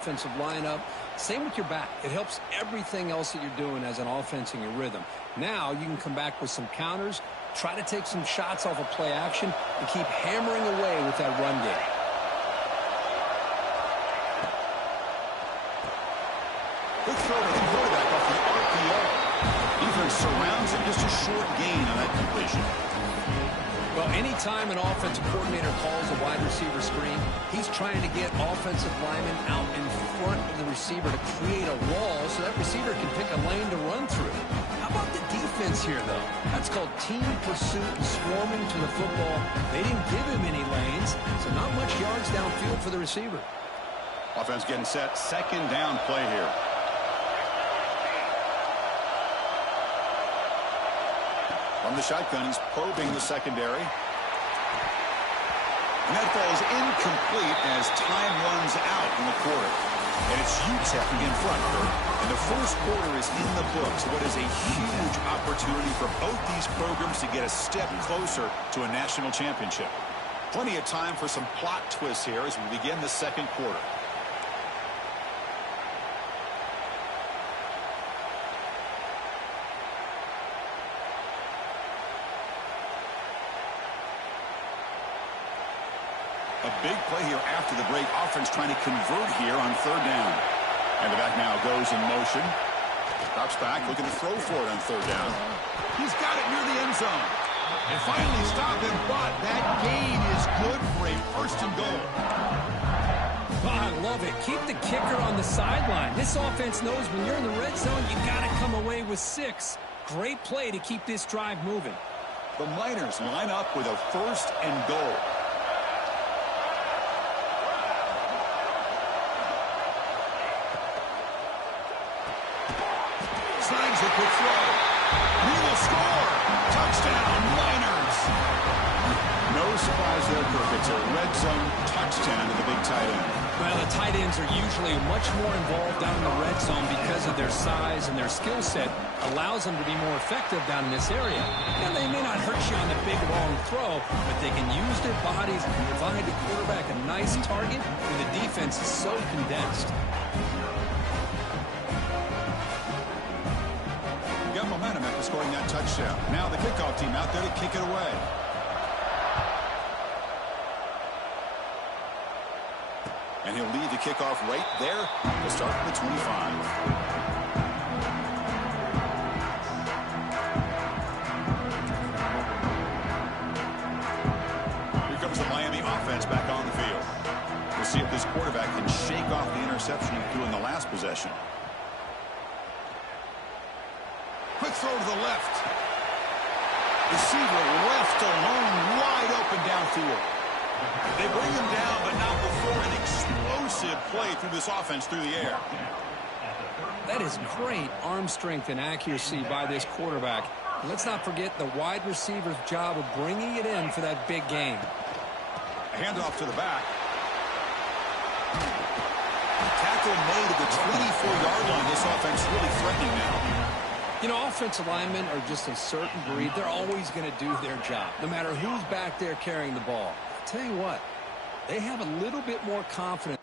offensive lineup. Same with your back. It helps everything else that you're doing as an offense in your rhythm. Now you can come back with some counters, try to take some shots off of play action, and keep hammering away with that run game. Good throw to the quarterback off the RPO. Defense surrounds him, just a short gain on that completion. Well, anytime an offensive coordinator calls a wide receiver screen, he's trying to get offensive linemen out in front of the receiver to create a wall so that receiver can pick a lane to run through. How about the defense here, though? That's called team pursuit and swarming to the football. They didn't give him any lanes, so not much yards downfield for the receiver. Offense getting set. Second down play here. From the shotgun, he's probing the secondary. And that falls incomplete as time runs out in the quarter. And it's UTEP in front, Kurt. And the first quarter is in the books. What is a huge opportunity for both these programs to get a step closer to a national championship. Plenty of time for some plot twists here as we begin the second quarter. A big play here after the break. Offense trying to convert here on third down. And the back now goes in motion. Drops back, looking to throw for it on third down. He's got it near the end zone. And finally stopped him, but that gain is good for a first and goal. Oh, I love it. Keep the kicker on the sideline. This offense knows when you're in the red zone, you got to come away with 6. Great play to keep this drive moving. The Miners line up with a first and goal. Signs a quick throw. He will score. Touchdown, Miners. No surprise there, Kirk. It's a red zone touchdown to the big tight end. Well, the tight ends are usually much more involved down in the red zone because of their size and their skill set allows them to be more effective down in this area. And they may not hurt you on the big, long throw, but they can use their bodies and provide the quarterback a nice target when the defense is so condensed. Got momentum after scoring that touchdown. Now the kickoff team out there to kick it away. And he'll lead the kickoff right there to start the 25. Here comes the Miami offense back on the field. We'll see if this quarterback can shake off the interception he threw in the last possession. Quick throw to the left. Receiver left alone, wide open downfield. They bring him down, but not before an explosive play through this offense through the air. That is great arm strength and accuracy by this quarterback. Let's not forget the wide receiver's job of bringing it in for that big game. A handoff to the back. Tackle made at the 24-yard line. This offense really threatening now. You know, offensive linemen are just a certain breed. They're always going to do their job, no matter who's back there carrying the ball. I'll tell you what, they have a little bit more confidence.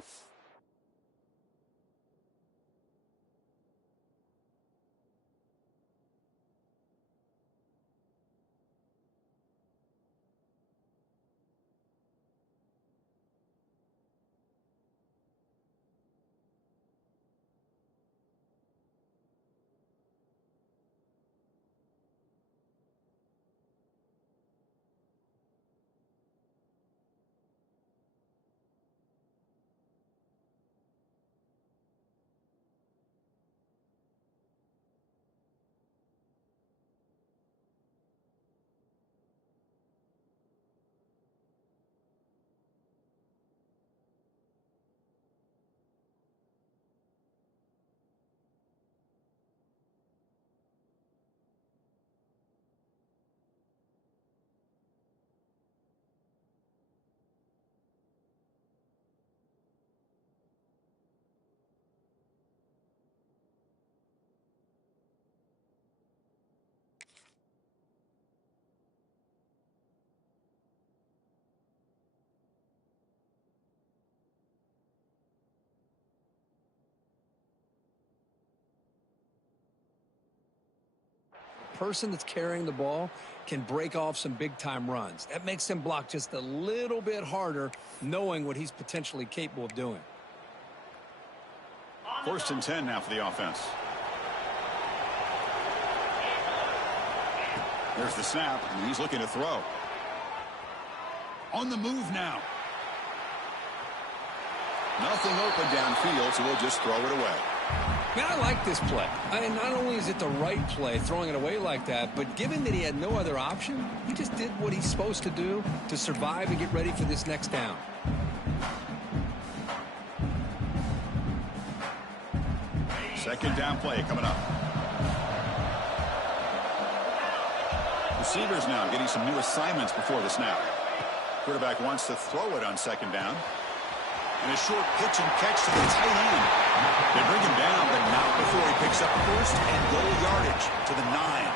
person that's carrying the ball can break off some big-time runs. That makes him block just a little bit harder, knowing what he's potentially capable of doing. 1st and 10 now for the offense. There's the snap, and he's looking to throw. On the move now. Nothing open downfield, so we'll just throw it away. Man, I like this play. Not only is it the right play, throwing it away like that, but given that he had no other option, he just did what he's supposed to do to survive and get ready for this next down. Second down play coming up. Receivers now getting some new assignments before the snap. Quarterback wants to throw it on 2nd down. And a short pitch and catch to the tight end. They bring him down, but not before he picks up 1st and goal yardage to the 9.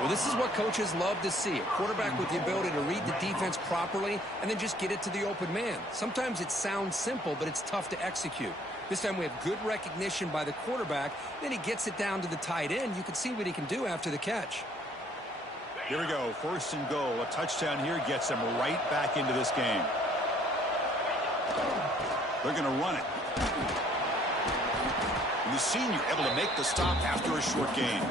Well, this is what coaches love to see. A quarterback with the ability to read the defense properly and then just get it to the open man. Sometimes it sounds simple, but it's tough to execute. This time we have good recognition by the quarterback. Then he gets it down to the tight end. You can see what he can do after the catch. Here we go. 1st and goal. A touchdown here gets them right back into this game. They're going to run it. And the senior able to make the stop after a short gain.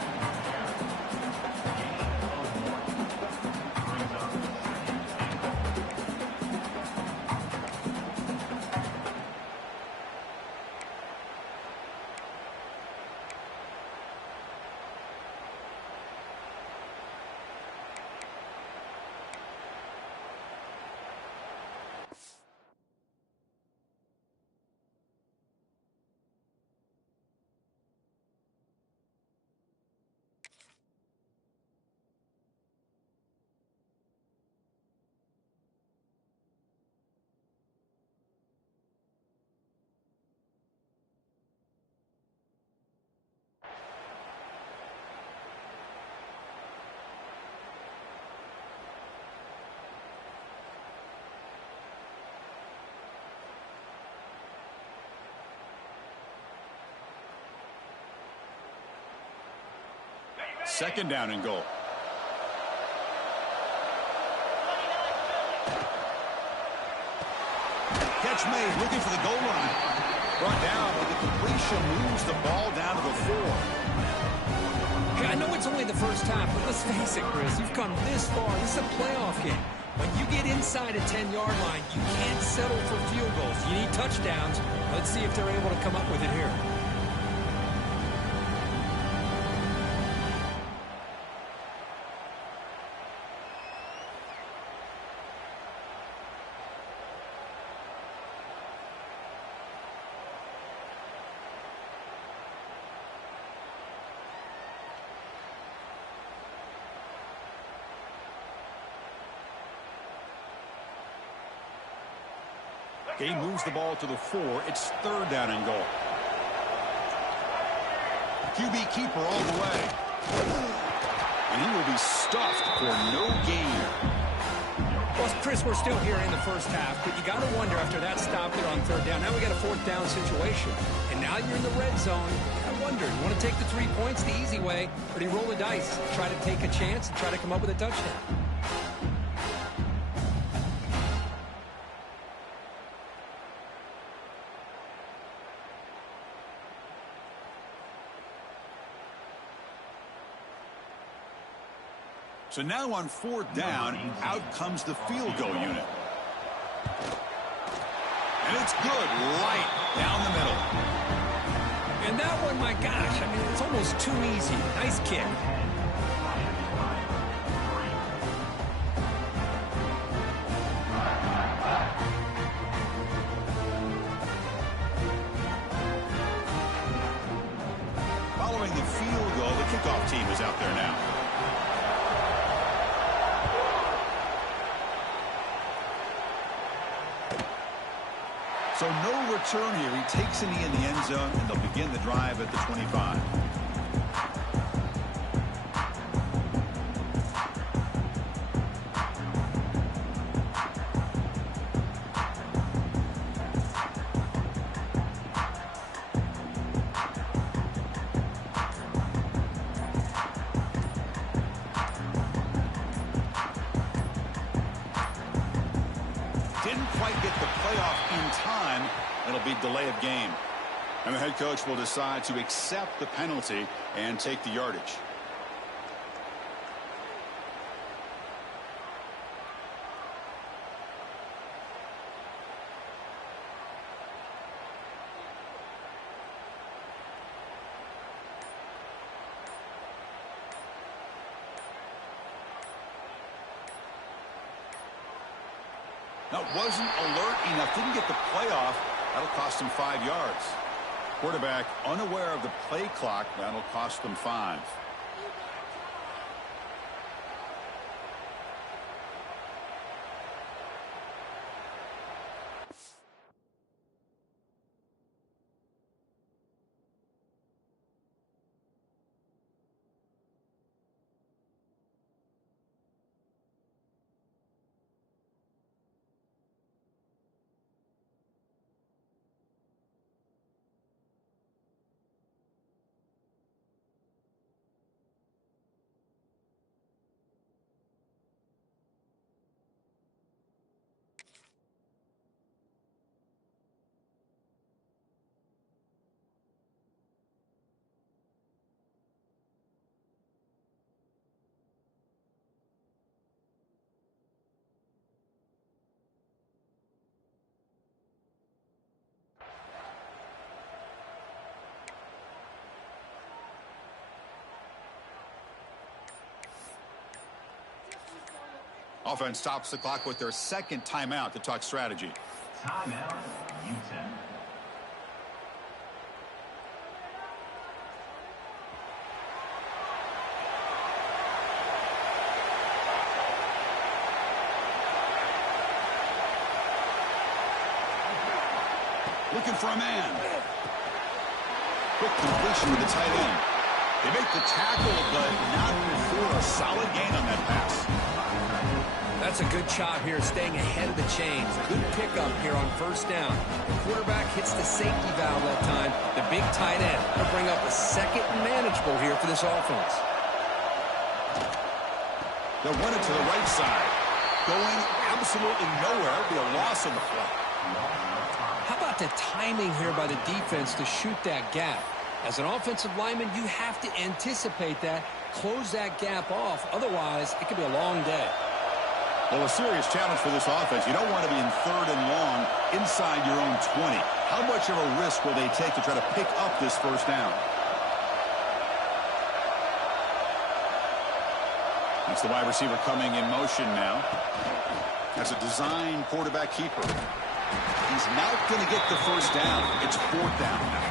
Second down and goal. Catch made, looking for the goal line. Brought down, but the completion moves the ball down to the 4. Hey, I know it's only the first half, but let's face it, Chris. You've come this far. This is a playoff game. When you get inside a 10-yard line, you can't settle for field goals. You need touchdowns. Let's see if they're able to come up with it here. Game moves the ball to the 4. It's 3rd down and goal. QB keeper all the way. And he will be stuffed for no gain. Well, Chris, we're still here in the first half, but you got to wonder after that stop there on 3rd down. Now we got a 4th down situation. And now you're in the red zone. I wonder, you want to take the 3 points the easy way, or do you roll the dice, try to take a chance and try to come up with a touchdown? So now on 4th down, out comes the field goal unit. And it's good, right down the middle. And that one, my gosh, I mean, it's almost too easy. Nice kick. Following the field goal, the kickoff team is out there now. So no return here. He takes a knee in the end zone, and they'll begin the drive at the 25. It'll be delay of game. And the head coach will decide to accept the penalty and take the yardage. Now, wasn't alert enough. Didn't get the play off. That'll cost him 5 yards. Quarterback unaware of the play clock. That'll cost them 5. Offense stops the clock with their second timeout to talk strategy. Timeout, Utah. Looking for a man. Quick completion with the tight end. They make the tackle, but not before a solid gain on that pass. That's a good job here, staying ahead of the chains. Good pickup here on first down. The quarterback hits the safety valve that time. The big tight end will bring up a second and manageable here for this offense. They'll run it to the right side. Going absolutely nowhere. It'll be a loss on the play. How about the timing here by the defense to shoot that gap? As an offensive lineman, you have to anticipate that, close that gap off. Otherwise, it could be a long day. Well, a serious challenge for this offense. You don't want to be in 3rd and long inside your own 20. How much of a risk will they take to try to pick up this first down? It's the wide receiver coming in motion now. That's a design quarterback keeper. He's not going to get the first down. It's 4th down now.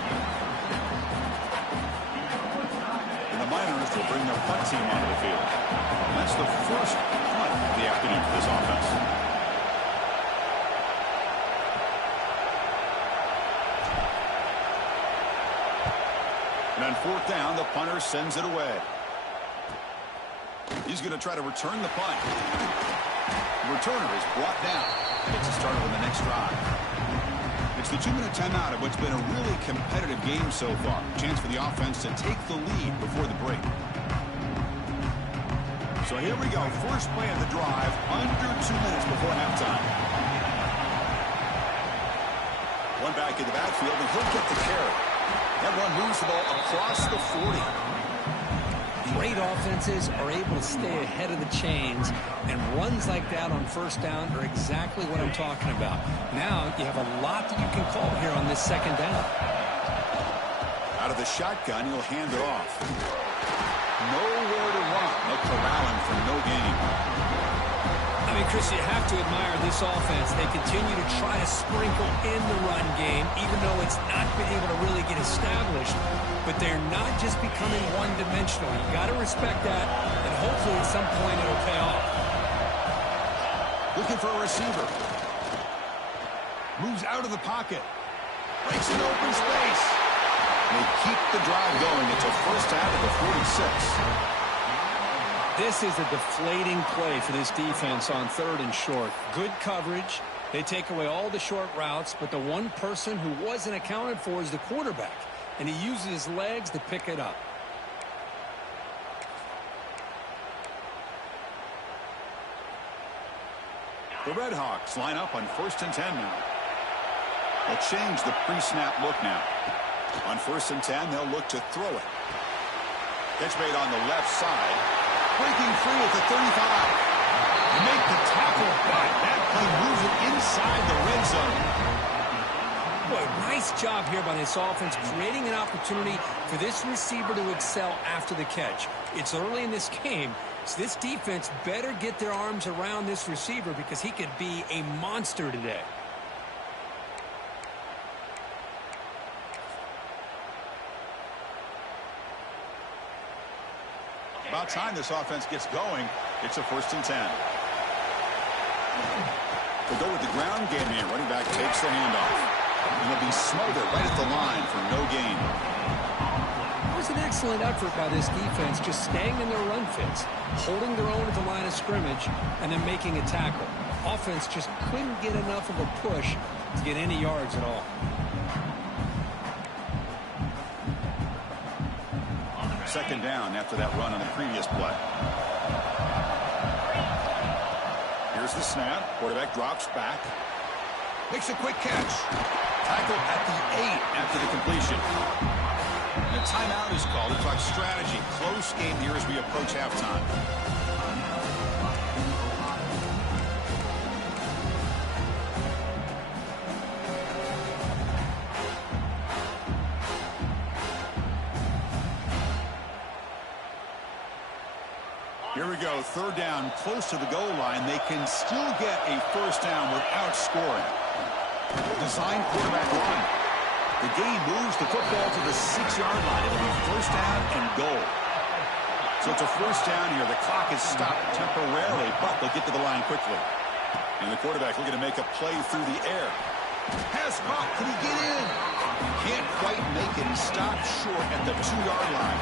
And the Miners will bring their punt team onto the field. And that's the first punt of the afternoon for this offense. And on 4th down, the punter sends it away. He's going to try to return the punt. The returner is brought down. Gets it started on the next drive. It's the 2-minute timeout of what's been a really competitive game so far. Chance for the offense to take the lead before the break. So here we go. First play of the drive, under 2 minutes before halftime. One back in the backfield, and he'll get the carry. That run moves the ball across the 40. Great offenses are able to stay ahead of the chains, and runs like that on first down are exactly what I'm talking about. Now you have a lot that you can call here on this second down. Out of the shotgun, he'll hand it off. Nowhere to run. They'll corral him for no gain. I mean, Chris, you have to admire this offense. They continue to try to sprinkle in the run game, even though it's not been able to really get established. But they're not just becoming one-dimensional. You got to respect that, and hopefully at some point it'll pay off. Looking for a receiver. Moves out of the pocket. Breaks an open space. They keep the drive going. It's a first down at the 46. This is a deflating play for this defense on 3rd and short. Good coverage. They take away all the short routes, but the one person who wasn't accounted for is the quarterback, and he uses his legs to pick it up. The Red Hawks line up on 1st and 10 now. They'll change the pre-snap look now. On 1st and 10, they'll look to throw it. Catch made on the left side. Breaking free at the 35. Make the tackle back. That play moves it inside the red zone. Boy, nice job here by this offense, creating an opportunity for this receiver to excel after the catch. It's early in this game, so this defense better get their arms around this receiver because he could be a monster today. About time this offense gets going. It's a 1st and 10. They'll go with the ground game here. Running back takes the handoff. And they'll be smothered right at the line for no gain. It was an excellent effort by this defense, just staying in their run fits, holding their own at the line of scrimmage, and then making a tackle. Offense just couldn't get enough of a push to get any yards at all. Second down after that run on the previous play. Here's the snap. Quarterback drops back. Makes a quick catch. Tackle at the 8 after the completion. And a timeout is called to talk strategy. Close game here as we approach halftime. Here we go, 3rd down, close to the goal line. They can still get a 1st down without scoring. Design quarterback run. The game moves the football to the 6-yard line. It'll be 1st down and goal. So it's a 1st down here. The clock is stopped temporarily, but they'll get to the line quickly. And the quarterback looking to make a play through the air. Pass caught. Can he get in? Can't quite make it. He stopped short at the 2-yard line.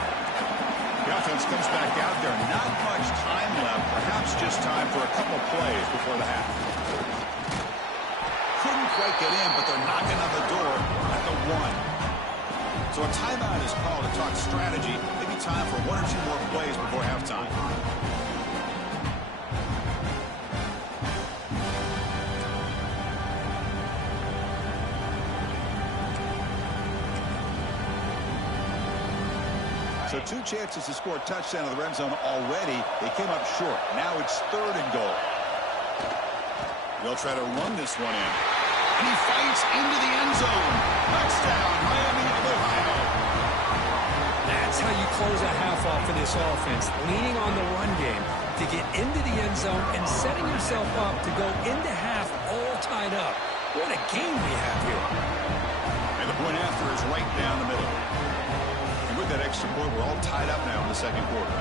The offense comes back out there. Not much time left. Perhaps just time for a couple plays before the half. Couldn't quite get in, but they're knocking on the door at the 1. So a timeout is called to talk strategy. Maybe time for 1 or 2 more plays before halftime. So 2 chances to score a touchdown in the red zone already. They came up short. Now it's 3rd and goal. They'll try to run this one in. And he fights into the end zone. Touchdown, Miami of Ohio. That's how you close a half off for this offense, leaning on the run game to get into the end zone and setting yourself up to go into half all tied up. What a game we have here. And the point after is right down the middle. And with that extra point, we're all tied up now in the 2nd quarter.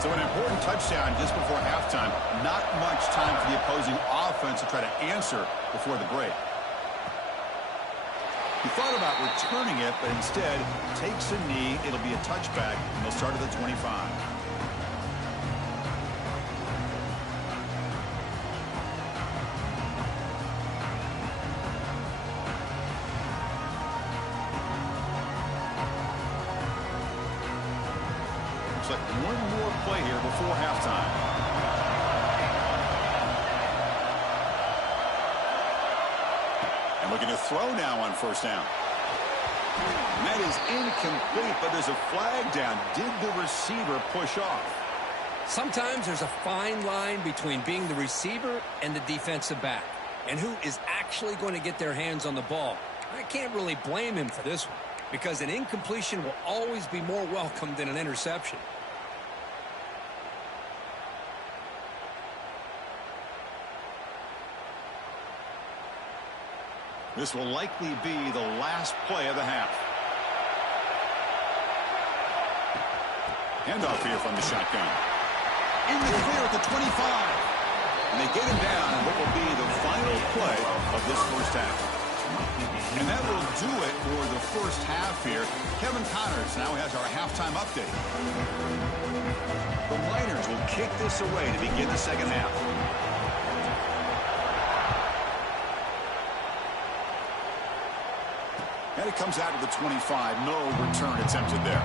So an important touchdown just before halftime. Not much time for the opposing offense to try to answer before the break. He thought about returning it, but instead takes a knee. It'll be a touchback, and they'll start at the 25. Looks like one more play here before halftime. Looking to throw now on 1st down. And that is incomplete, but there's a flag down. Did the receiver push off? Sometimes there's a fine line between being the receiver and the defensive back, and who is actually going to get their hands on the ball. I can't really blame him for this one, because an incompletion will always be more welcome than an interception. This will likely be the last play of the half. Handoff here from the shotgun. In the clear at the 25. And they get him down in what will be the final play of this 1st half. And that will do it for the 1st half here. Kevin Connors now has our halftime update. The Miners will kick this away to begin the 2nd half. And it comes out to the 25. No return attempted there.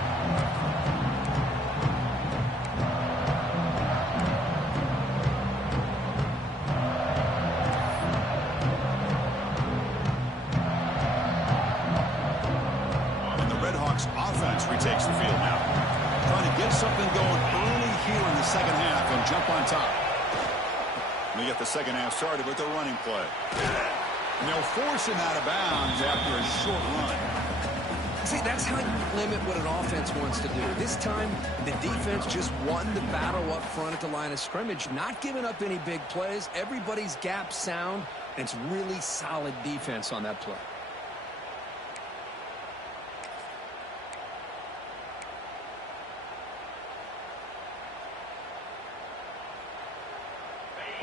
UTEP's offense retakes the field now. Trying to get something going early here in the second half and jump on top. We get the second half started with the running play. And they'll force him out of bounds after a short run. See, that's how you limit what an offense wants to do. This time, the defense just won the battle up front at the line of scrimmage, not giving up any big plays. Everybody's gap sound, and it's really solid defense on that play.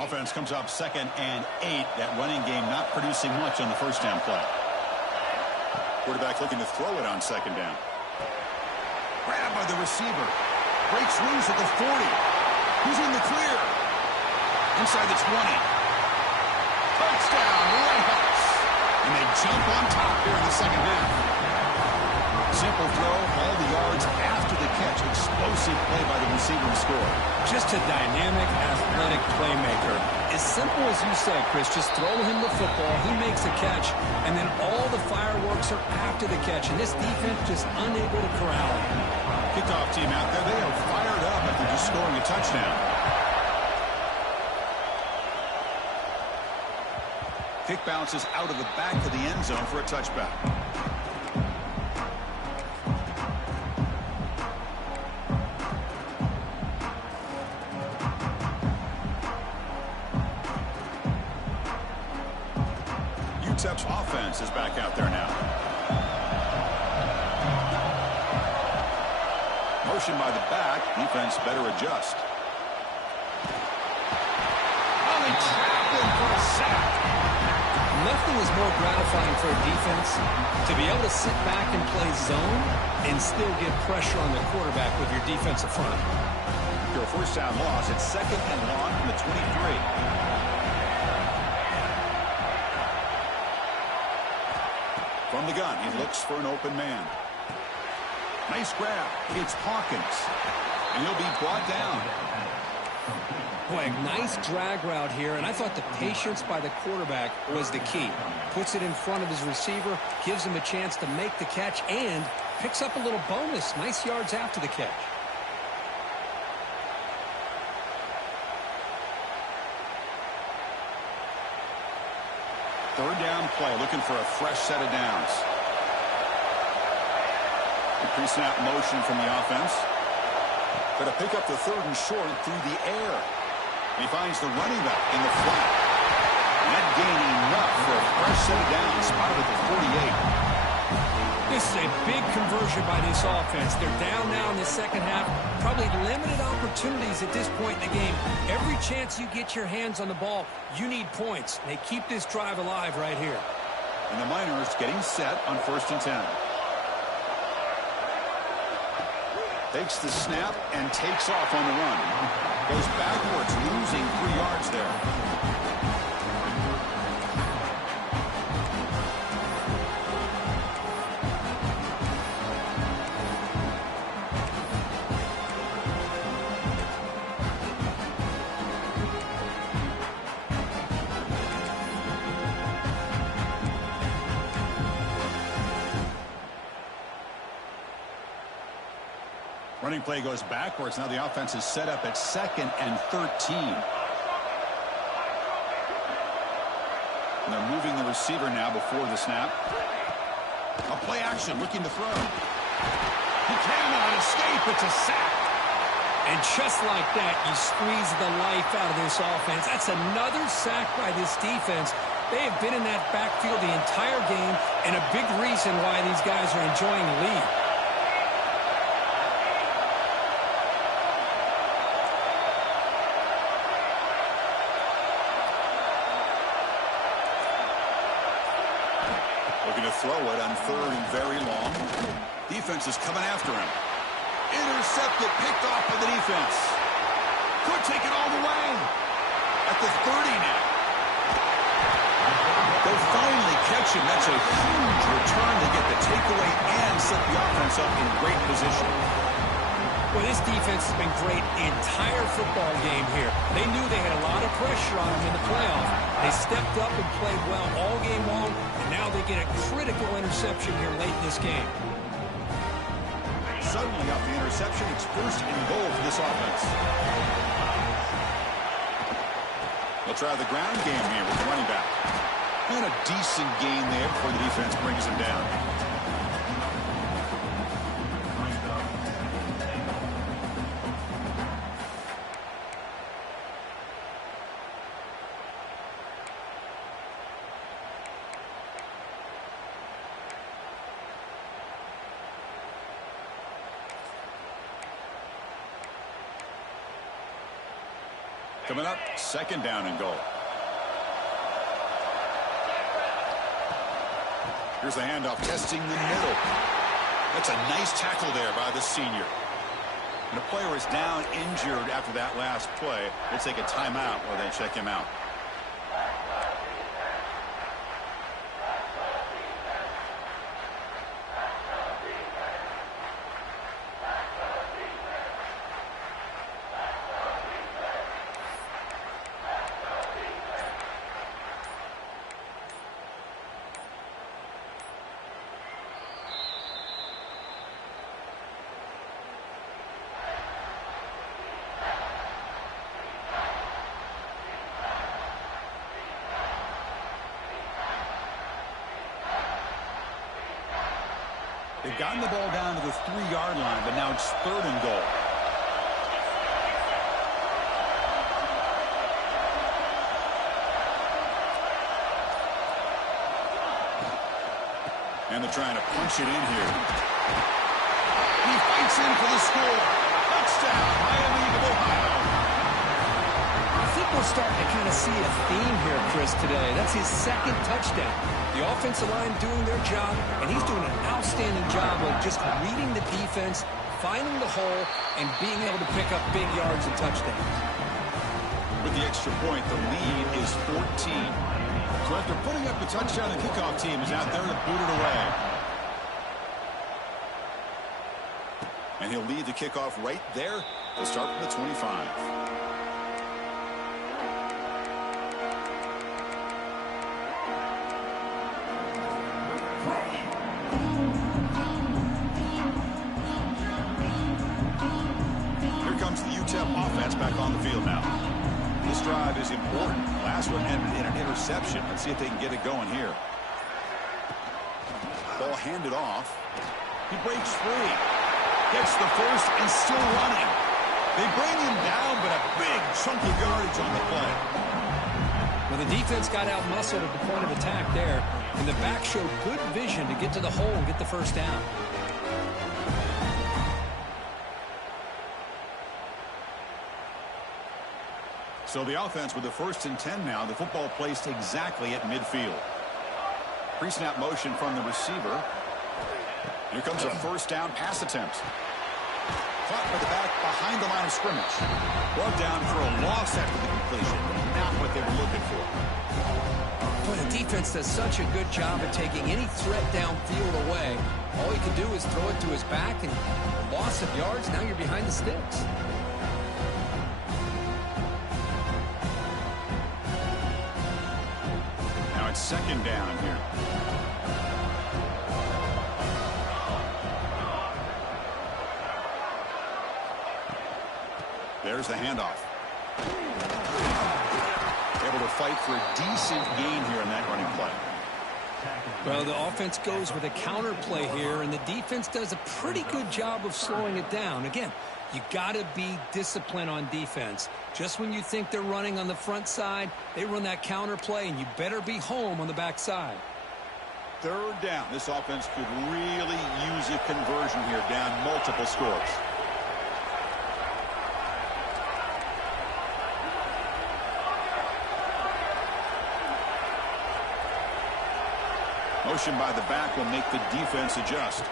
Offense comes up 2nd and 8. That running game not producing much on the first down play. Quarterback looking to throw it on 2nd down. Grabbed by the receiver. Breaks loose at the 40. Who's in the clear? Inside the 20. Touchdown, Redhawks. And they jump on top here in the second half. Simple throw, all the yards after the catch. Explosive play by the receiver to score. Just a dynamic, athletic playmaker. As simple as you said, Chris, just throw him the football, he makes a catch, and then all the fireworks are after the catch, and this defense just unable to corral him. Kickoff team out there, they are fired up after just scoring a touchdown. Kick bounces out of the back of the end zone for a touchback. UTEP's offense is back out there now. Motion by the back. Defense better adjust. Oh, they trapped him for a sack. Nothing is more gratifying for a defense to be able to sit back and play zone and still get pressure on the quarterback with your defensive front. Your first down loss. It's 2nd and long from the 23. From the gun, he looks for an open man. Nice grab. It's Hawkins. And he'll be brought down. Boy, a nice drag route here, and I thought the patience by the quarterback was the key. Puts it in front of his receiver, gives him a chance to make the catch, and picks up a little bonus. Nice yards after the catch. Third down play, looking for a fresh set of downs. Pre-snap motion from the offense. Got to pick up the 3rd and short through the air. He finds the running back in the flat. Not gaining enough for a fresh set of downs, spotted at the 48. This is a big conversion by this offense. They're down now in the second half. Probably limited opportunities at this point in the game. Every chance you get your hands on the ball, you need points. They keep this drive alive right here. And the Miners getting set on 1st and 10. Takes the snap and takes off on the run. Goes backwards, losing 3 yards there. Running play goes backwards. Now the offense is set up at 2nd and 13. And they're moving the receiver now before the snap. A play action, looking to throw. He cannot escape. It's a sack. And just like that, you squeeze the life out of this offense. That's another sack by this defense. They have been in that backfield the entire game, and a big reason why these guys are enjoying the lead. Looking to throw it on 3rd and very long. Defense is coming after him. Intercepted, picked off by the defense. Could take it all the way. At the 30 now. They'll finally catch him. That's a huge return to get the takeaway and set the offense up in great position. Well, this defense has been great the entire football game here. They knew they had a lot of pressure on them in the playoff. They stepped up and played well all game long, and now they get a critical interception here late in this game. suddenly off the interception. It's first and goal for this offense. They'll try the ground game here with the running back. And a decent gain there before the defense brings him down. Coming up, second down and goal. Here's the handoff, testing the middle. That's a nice tackle there by the senior. And the player is down injured after that last play. We'll take a timeout while they check him out. They've gotten the ball down to the 3-yard line, but now it's third and goal. And they're trying to punch it in here. He fights in for the score. Touchdown, Miami of Ohio. I think we're starting to kind of see a theme here, Chris, today. That's his second touchdown. The offensive line doing their job, and he's doing an outstanding job of just reading the defense, finding the hole, and being able to pick up big yards and touchdowns. With the extra point, the lead is 14. So after putting up the touchdown, the kickoff team is out there to boot it away. And he'll lead the kickoff right there. They'll start from the 25. Offense back on the field now. This drive is important. Last one ended in an interception. Let's see if they can get it going here. Ball handed off. He breaks free. Gets the first and still running. They bring him down, but a big chunk of yardage on the play. Well, the defense got out-muscled at the point of attack there, and the back showed good vision to get to the hole and get the first down. So the offense with the 1st and 10 now. The football placed exactly at midfield. Pre-snap motion from the receiver. Here comes a first down pass attempt. Caught by the back behind the line of scrimmage. Brought down for a loss after the completion. Not what they were looking for. Boy, the defense does such a good job of taking any threat downfield away. All he can do is throw it to his back, and a loss of yards, now you're behind the sticks. It's second down here. There's the handoff. Able to fight for a decent gain here in that running play. Well, the offense goes with a counter play here, and the defense does a pretty good job of slowing it down. Again, you got to be disciplined on defense. Just when you think they're running on the front side, they run that counter play, and you better be home on the back side. Third down. This offense could really use a conversion here, down multiple scores. Motion by the back will make the defense adjust.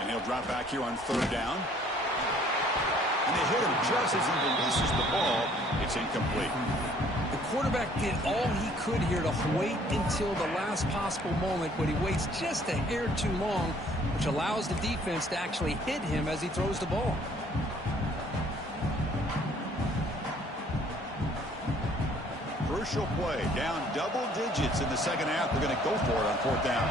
And he'll drop back here on third down. And they hit him just as he releases the ball. It's incomplete. The quarterback did all he could here to wait until the last possible moment, but he waits just a hair too long, which allows the defense to actually hit him as he throws the ball. Crucial play, down double digits in the second half. They're going to go for it on fourth down.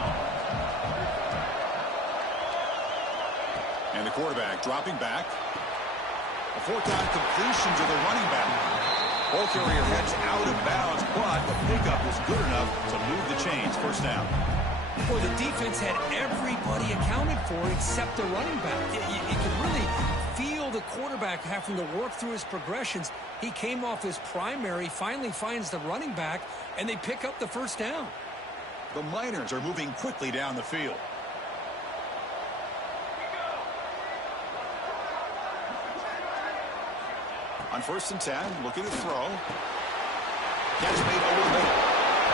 And the quarterback dropping back. A fourth down completion to the running back. Ball carrier heads out of bounds, but the pickup is good enough to move the chains. First down. Well, the defense had everybody accounted for except the running back. You could really feel the quarterback having to work through his progressions. He came off his primary, finally finds the running back, and they pick up the first down. The Miners are moving quickly down the field. On 1st and 10, looking to throw. Catch made over the middle.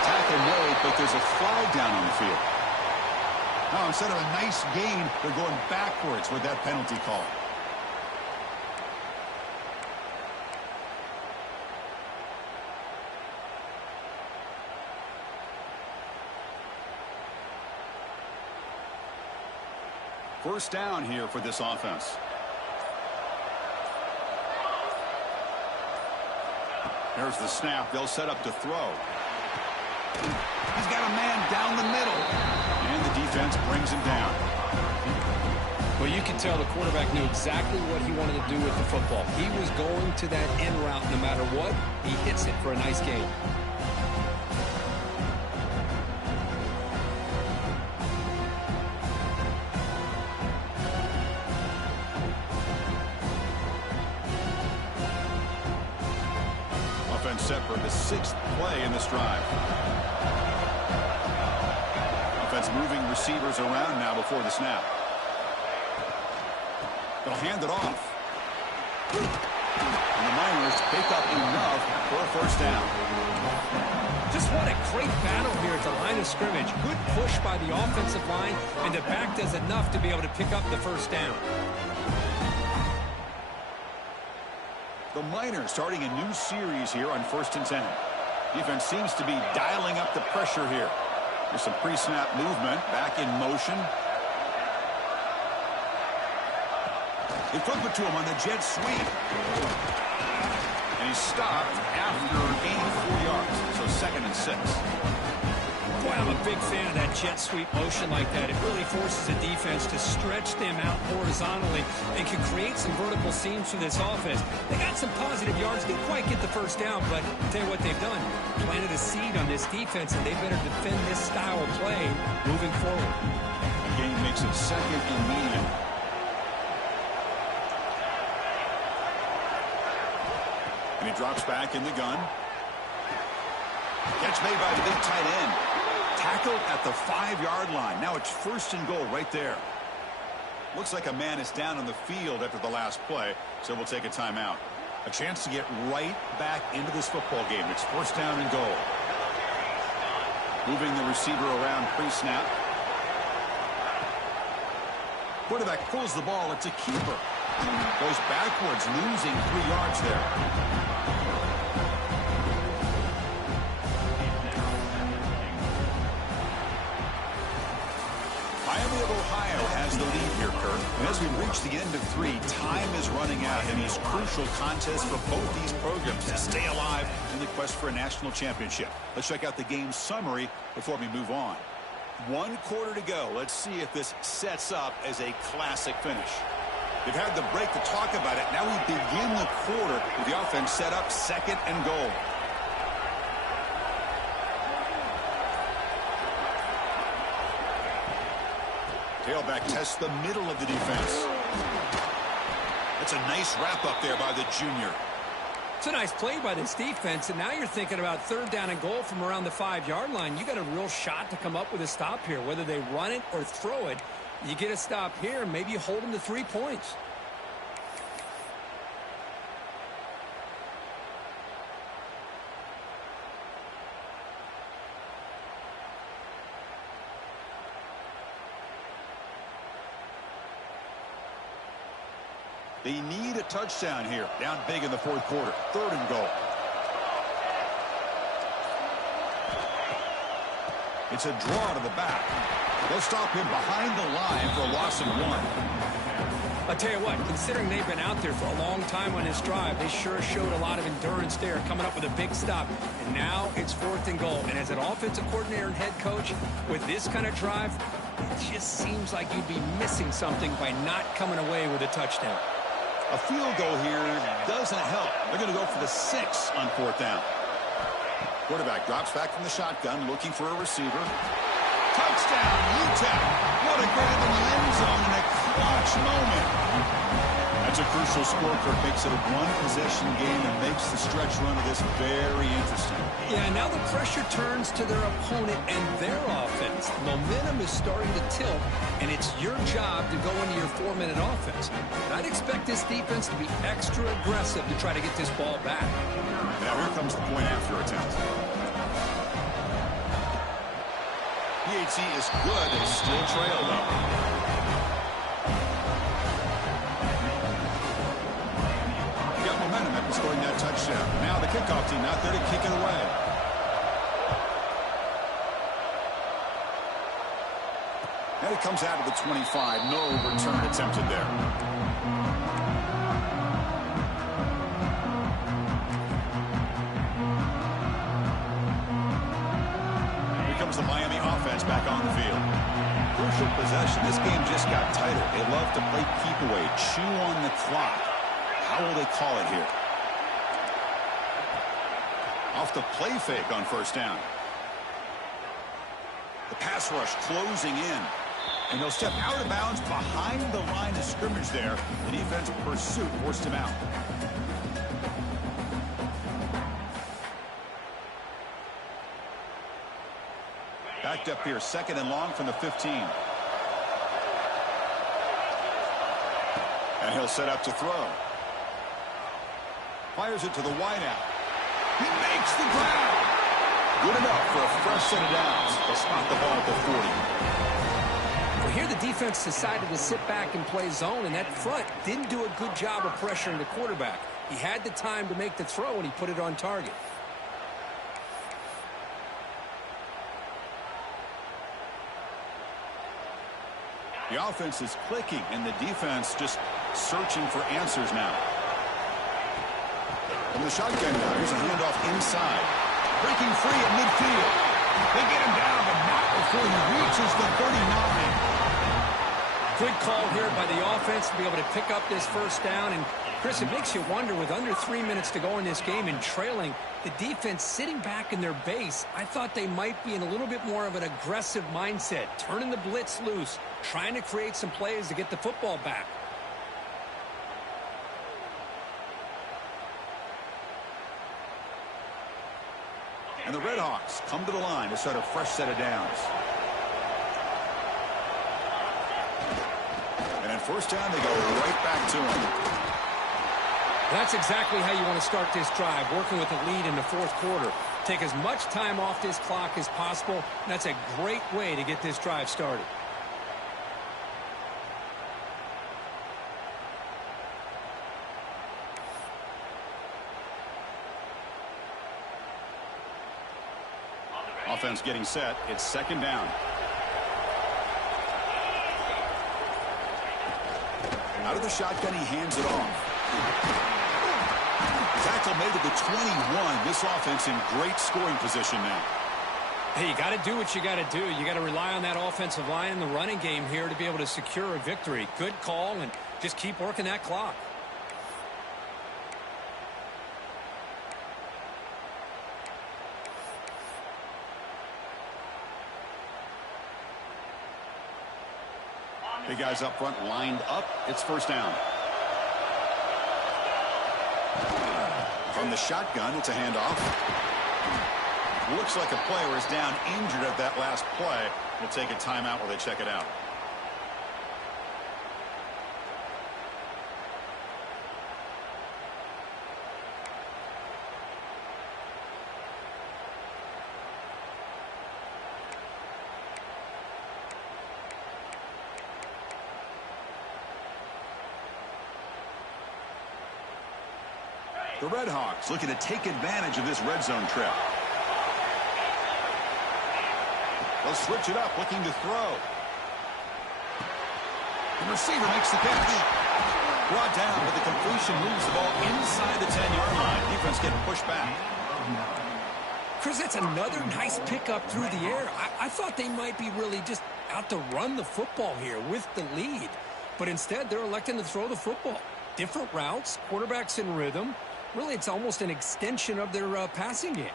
Tackle made, but there's a flag down on the field. Now, instead of a nice gain, they're going backwards with that penalty call. First down here for this offense. There's the snap. They'll set up to throw. He's got a man down the middle. And the defense brings him down. Well, you can tell the quarterback knew exactly what he wanted to do with the football. He was going to that end route no matter what. He hits it for a nice gain. Set for the 6th play in this drive. Offense moving receivers around now before the snap. They'll hand it off. And the Miners pick up enough for a first down. Just what a great battle here at the line of scrimmage. Good push by the offensive line, and the back does enough to be able to pick up the first down. The Miners starting a new series here on 1st and 10. Defense seems to be dialing up the pressure here. There's some pre-snap movement, back in motion. They flip it to him on the jet sweep. And he's stopped after gaining 4 yards. So 2nd and 6. Boy, I'm a big fan of that jet sweep motion like that. It really forces the defense to stretch them out horizontally and can create some vertical seams for this offense. They got some positive yards. Didn't quite get the first down, but I'll tell you what they've done. Planted a seed on this defense, and they better defend this style of play moving forward. The game makes it 2nd and medium. And he drops back in the gun. Catch made by the big tight end. Tackled at the 5-yard line. Now it's 1st and goal right there. Looks like a man is down on the field after the last play, so we'll take a timeout. A chance to get right back into this football game. It's 1st down and goal. Moving the receiver around pre-snap. Quarterback pulls the ball. It's a keeper. Goes backwards, losing 3 yards there. Miami of Ohio has the lead here, Kurt. And as we reach the end of 3, time is running out in these crucial contests for both these programs to stay alive in the quest for a national championship. Let's check out the game summary before we move on. 1 quarter to go. Let's see if this sets up as a classic finish. They've had the break to talk about it. Now we begin the quarter with the offense set up 2nd and goal. Tailback tests the middle of the defense. That's a nice wrap-up there by the junior. It's a nice play by this defense, and now you're thinking about 3rd down and goal from around the 5-yard line. You got a real shot to come up with a stop here. Whether they run it or throw it, you get a stop here, and maybe you hold them to 3 points. They need a touchdown here. Down big in the 4th quarter. 3rd and goal. It's a draw to the back. They'll stop him behind the line for a loss of 1. I'll tell you what, considering they've been out there for a long time on this drive, they sure showed a lot of endurance there, coming up with a big stop. And now it's 4th and goal. And as an offensive coordinator and head coach, with this kind of drive, it just seems like you'd be missing something by not coming away with a touchdown. A field goal here doesn't help. They're going to go for the 6 on 4th down. Quarterback drops back from the shotgun, looking for a receiver. Touchdown, UTEP. What a grab in the end zone in a clutch moment. That's a crucial score, Kirk. Makes it a one-possession game and makes the stretch run of this very interesting. Yeah, now the pressure turns to their opponent and their offense. Momentum is starting to tilt, and it's your job to go into your 4-minute offense. And I'd expect this defense to be extra aggressive to try to get this ball back. Now here comes the point after attempt. PAT is good. They still trail, though. Got momentum after scoring that touchdown. Now the kickoff team out there to kick it away. And it comes out of the 25. No return attempted there. The Miami offense back on the field. Crucial possession. This game just got tighter. They love to play keep away, chew on the clock. How will they call it here? Off the play fake on 1st down. The pass rush closing in. And he'll step out of bounds behind the line of scrimmage there. The defense pursuit forced him out. Backed up here, 2nd and long from the 15. And he'll set up to throw. Fires it to the wideout. He makes the grab. Good enough for a fresh set of downs. They'll spot the ball at the 40. Well, here the defense decided to sit back and play zone, and that front didn't do a good job of pressuring the quarterback. He had the time to make the throw, and he put it on target. The offense is clicking, and the defense just searching for answers now. From the shotgun now, here's a handoff inside. Breaking free at midfield. They get him down, but not before he reaches the 39. Good call here by the offense to be able to pick up this 1st down. And, Chris, it makes you wonder, with under 3 minutes to go in this game and trailing, the defense sitting back in their base, I thought they might be in a little bit more of an aggressive mindset, turning the blitz loose, trying to create some plays to get the football back. And the Redhawks come to the line to start a fresh set of downs. And at 1st down, they go right back to him. That's exactly how you want to start this drive, working with a lead in the 4th quarter. Take as much time off this clock as possible. That's a great way to get this drive started. Offense getting set. It's 2nd down. Out of the shotgun, he hands it off. Tackle made to the 21. This offense in great scoring position now. Hey, you got to do what you got to do. You got to rely on that offensive line in the running game here to be able to secure a victory. Good call, and just keep working that clock. Big guys up front lined up. It's 1st down. From the shotgun, it's a handoff. Looks like a player is down injured at that last play. We'll take a timeout while they check it out. The Redhawks looking to take advantage of this red zone trip. They'll switch it up, looking to throw. The receiver makes the catch. Brought down, but the completion moves the ball inside the 10-yard line. Defense getting pushed back. Chris, that's another nice pickup through the air. I thought they might be really just out to run the football here with the lead. But instead, they're electing to throw the football. Different routes, quarterbacks in rhythm. Really, it's almost an extension of their passing game.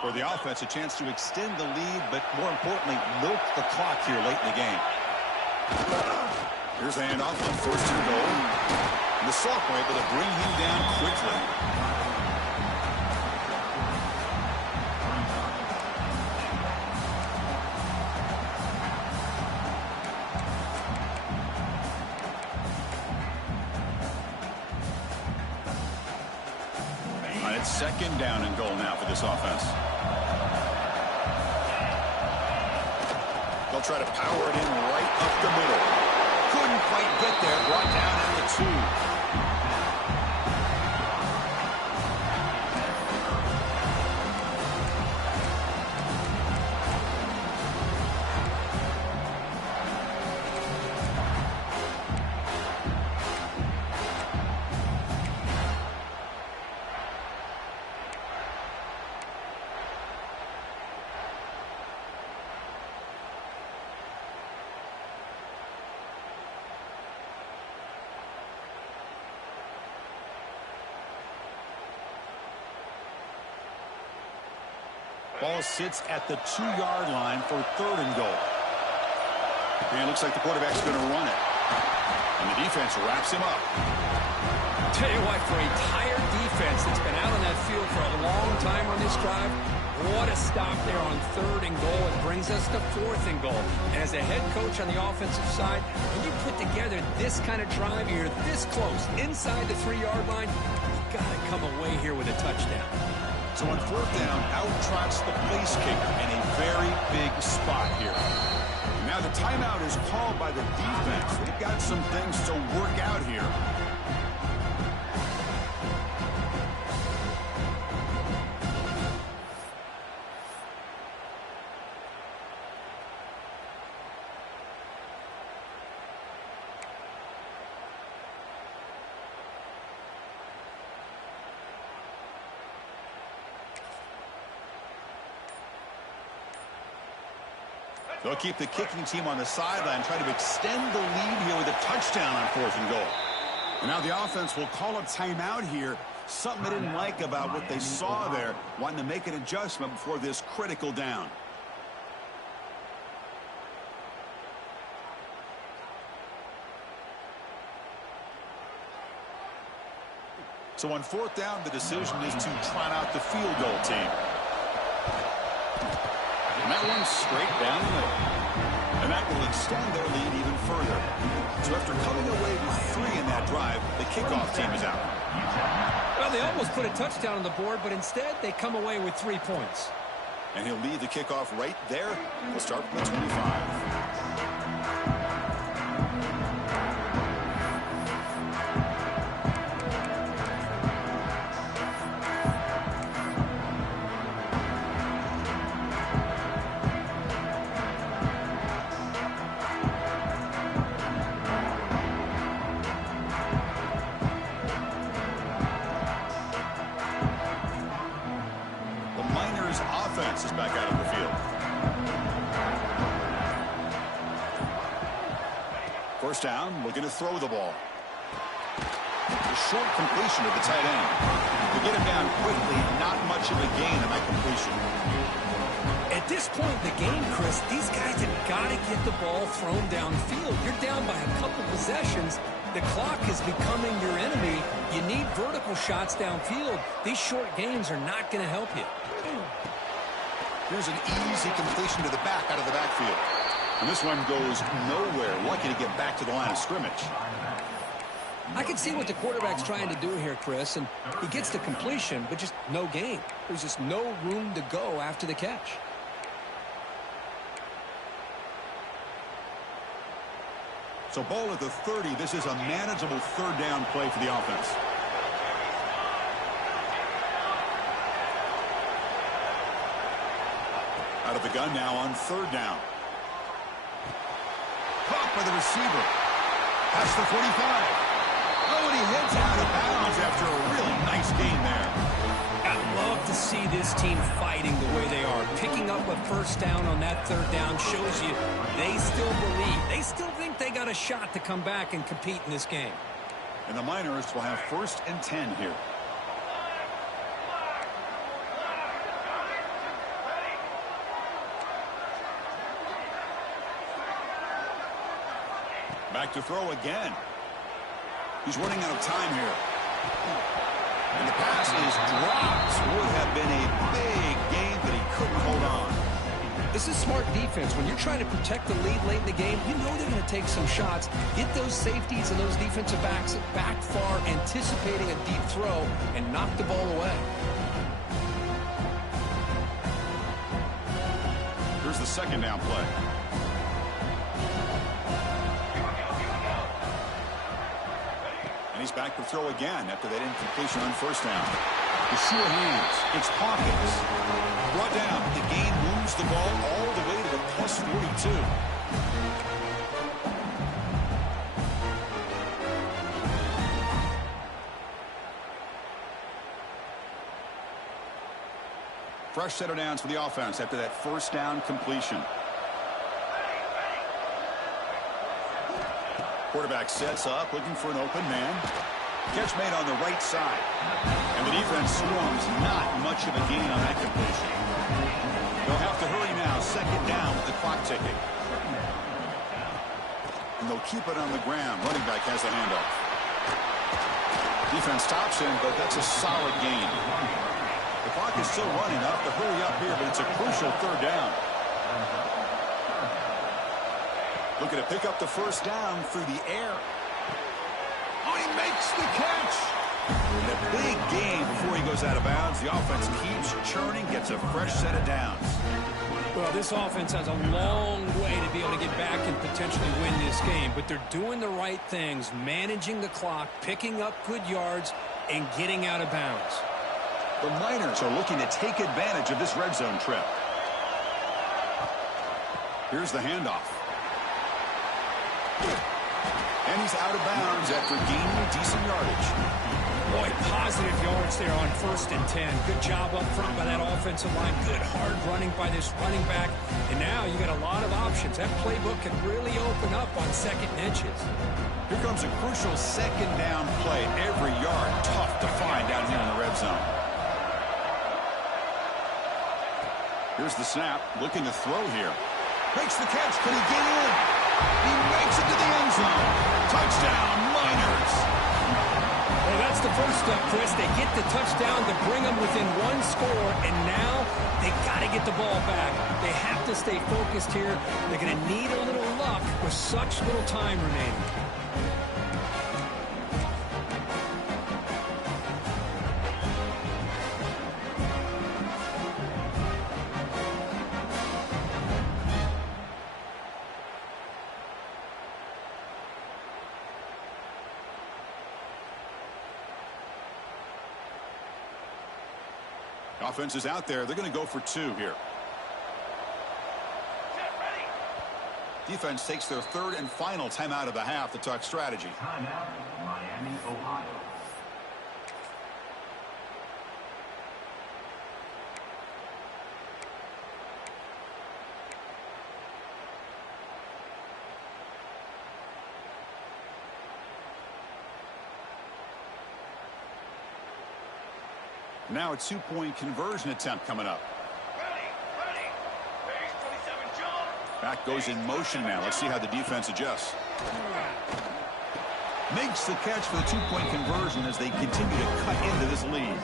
For the offense, a chance to extend the lead, but more importantly, milk the clock here late in the game. Here's the handoff on 1st and goal. And the sophomore able to bring him down quickly. And it's 2nd down and goal now for this offense. They'll try to power it in right up the middle. Couldn't quite get there. Brought down at the 2. Ball sits at the 2-yard line for 3rd and goal. And it looks like the quarterback's going to run it. And the defense wraps him up. Tell you what, for a tired defense that's been out on that field for a long time on this drive, what a stop there on 3rd and goal. It brings us to 4th and goal. And as a head coach on the offensive side, when you put together this kind of drive, you're this close, inside the 3-yard line, you got to come away here with a touchdown. So on 4th down, out trots the place kicker in a very big spot here. Now the timeout is called by the defense. They've got some things to work out here. They'll keep the kicking team on the sideline, try to extend the lead here with a touchdown on 4th and goal. And now the offense will call a timeout here. Something they didn't like about what they saw there, wanting to make an adjustment before this critical down. So on 4th down, the decision is to trot out the field goal team. And that one's straight down the middle. And that will extend their lead even further. So after coming away with 3 in that drive, the kickoff team is out. Well, they almost put a touchdown on the board, but instead they come away with 3 points. And he'll lead the kickoff right there. We'll start from the 25. Is back out on the field. 1st down, looking to throw the ball. A short completion to the tight end. To get him down quickly, not much of a gain on that completion. At this point in the game, Chris, these guys have got to get the ball thrown downfield. You're down by a couple possessions. The clock is becoming your enemy. You need vertical shots downfield. These short gains are not going to help you. Here's an easy completion to the back out of the backfield. And this one goes nowhere. Lucky to get back to the line of scrimmage. I can see what the quarterback's trying to do here, Chris, and he gets the completion, but just no gain. There's just no room to go after the catch. So ball at the 30. This is a manageable 3rd down play for the offense. Out of the gun now on 3rd down. Caught by the receiver. Past the 45. Oh, and he heads out of bounds after a really nice gain there. I love to see this team fighting the way they are. Picking up a first down on that third down shows you they still believe. They still think they got a shot to come back and compete in this game. And the Miners will have 1st and 10 here. Back to throw again. He's running out of time here. And the pass is dropped. Would have been a big gain, but he couldn't hold on. This is smart defense. When you're trying to protect the lead late in the game, you know they're going to take some shots. Get those safeties and those defensive backs back far, anticipating a deep throw, and knock the ball away. Here's the 2nd down play. And he's back to throw again after that incompletion on 1st down. The sure hands. It's Hawkins. Brought down. The gain moves the ball all the way to the plus 42. Fresh set of downs for the offense after that 1st down completion. Quarterback sets up, looking for an open man. Catch made on the right side. And the defense swarms. Not much of a gain on that completion. They'll have to hurry now. 2nd down with the clock ticking. And they'll keep it on the ground. Running back has the handoff. Defense stops him, but that's a solid gain. The clock is still running. Up to hurry up here, but it's a crucial 3rd down. Looking to pick up the 1st down through the air. Oh, he makes the catch. And a big gain before he goes out of bounds. The offense keeps churning, gets a fresh set of downs. Well, this offense has a long way to be able to get back and potentially win this game, but they're doing the right things, managing the clock, picking up good yards, and getting out of bounds. The Miners are looking to take advantage of this red zone trip. Here's the handoff. And he's out of bounds after gaining decent yardage. Boy, positive yards there on 1st and 10. Good job up front by that offensive line. Good hard running by this running back. And now you got a lot of options. That playbook can really open up on 2nd and inches. Here comes a crucial 2nd down play. Every yard tough to find down here in the red zone. Here's the snap. Looking to throw here. Makes the catch. Can he get in? He makes it to the end zone. Touchdown, Miners. Well, that's the first step, Chris. They get the touchdown to bring them within 1 score, and now they got to get the ball back. They have to stay focused here. They're going to need a little luck with such little time remaining. Offense is out there. They're going to go for 2 here. Defense takes their 3rd and final timeout of the half to talk strategy. Timeout, Miami, Ohio. Now a 2-point conversion attempt coming up. Back goes in motion now. Let's see how the defense adjusts. Makes the catch for the 2-point conversion as they continue to cut into this lead.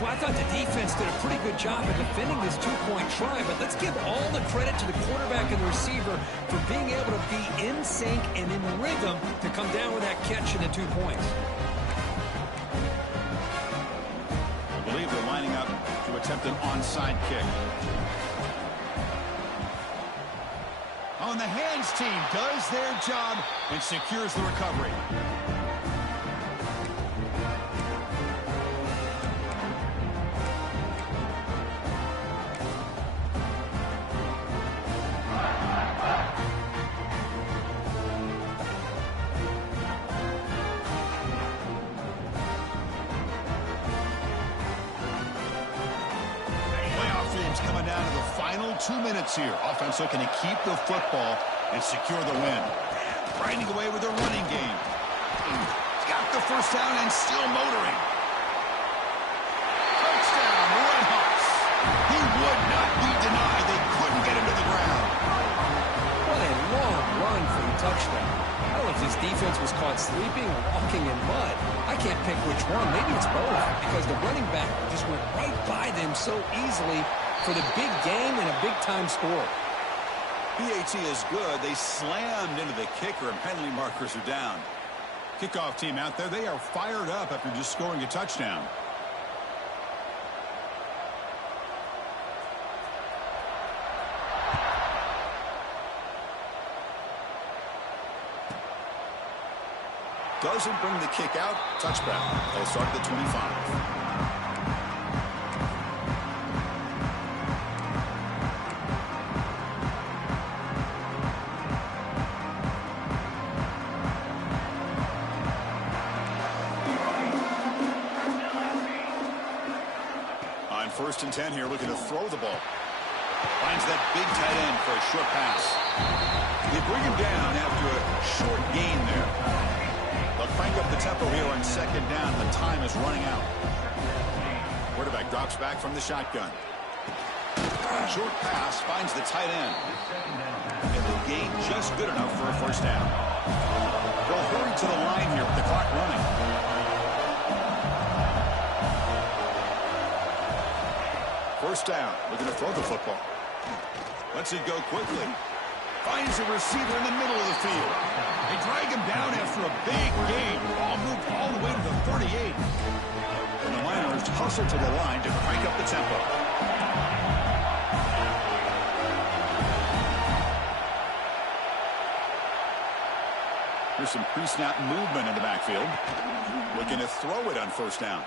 Well, I thought the defense did a pretty good job of defending this 2-point try, but let's give all the credit to the quarterback and the receiver for being able to be in sync and in rhythm to come down with that catch and the 2 points. I believe they're lining up to attempt an onside kick. On the hands team does their job and secures the recovery. game's coming down to the final 2 minutes here. Offense looking to keep the football and secure the win. Riding away with their running game. Got the first down and still motoring. Touchdown, Red Hawks. He would not be denied. They couldn't get him to the ground. What a long run for the touchdown. I don't know if his defense was caught sleeping or walking in mud. I can't pick which one. Maybe it's both, because the running back just went right by them so easily for the big game and a big-time score. PAT is good. They slammed into the kicker, and penalty markers are down. Kickoff team out there, they are fired up after just scoring a touchdown. Doesn't bring the kick out. Touchback. They'll start at the 25. On 1st and 10 here, looking to throw the ball. Finds that big tight end for a short pass. They bring him down after a short gain there. They'll crank up the tempo here on 2nd down. The time is running out. Quarterback drops back from the shotgun. Short pass finds the tight end. And the gain just good enough for a 1st down. They'll hurry to the line here with the clock running. First down, looking to throw the football. Lets it go quickly. Finds a receiver in the middle of the field. They drag him down after a big gain. Ball moved all the way to the 38. And the Miners hustle to the line to crank up the tempo. There's some pre-snap movement in the backfield. Looking to throw it on 1st down.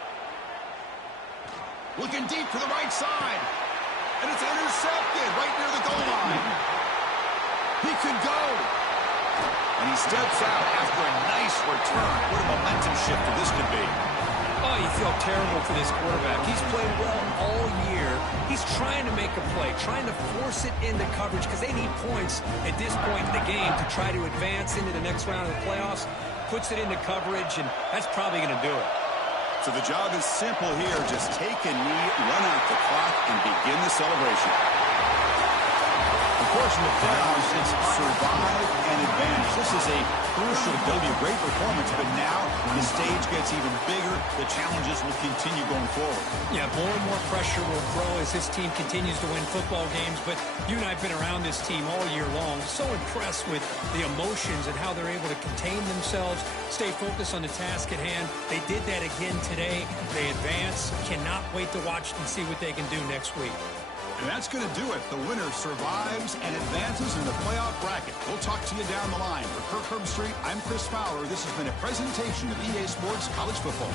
Looking deep to the right side. And it's intercepted right near the goal line. He could go. And he steps out after a nice return. What a momentum shifter this could be. Oh, you feel terrible for this quarterback. He's played well all year. He's trying to make a play, trying to force it into coverage because they need points at this point in the game to try to advance into the next round of the playoffs. Puts it into coverage, and that's probably going to do it. So the job is simple here. Just take a knee, run out the clock, and begin the celebration. Of course, in the playoffs, it's survive and advance. This is a crucial W. Great performance, but now the stage gets even bigger. The challenges will continue going forward. Yeah, more and more pressure will grow as this team continues to win football games. But you and I have been around this team all year long. So impressed with the emotions and how they're able to contain themselves, stay focused on the task at hand. They did that again today. They advance. Cannot wait to watch and see what they can do next week. And that's going to do it. The winner survives and advances in the playoff bracket. We'll talk to you down the line. For Kirk Herbstreit, I'm Chris Fowler. This has been a presentation of EA Sports College Football.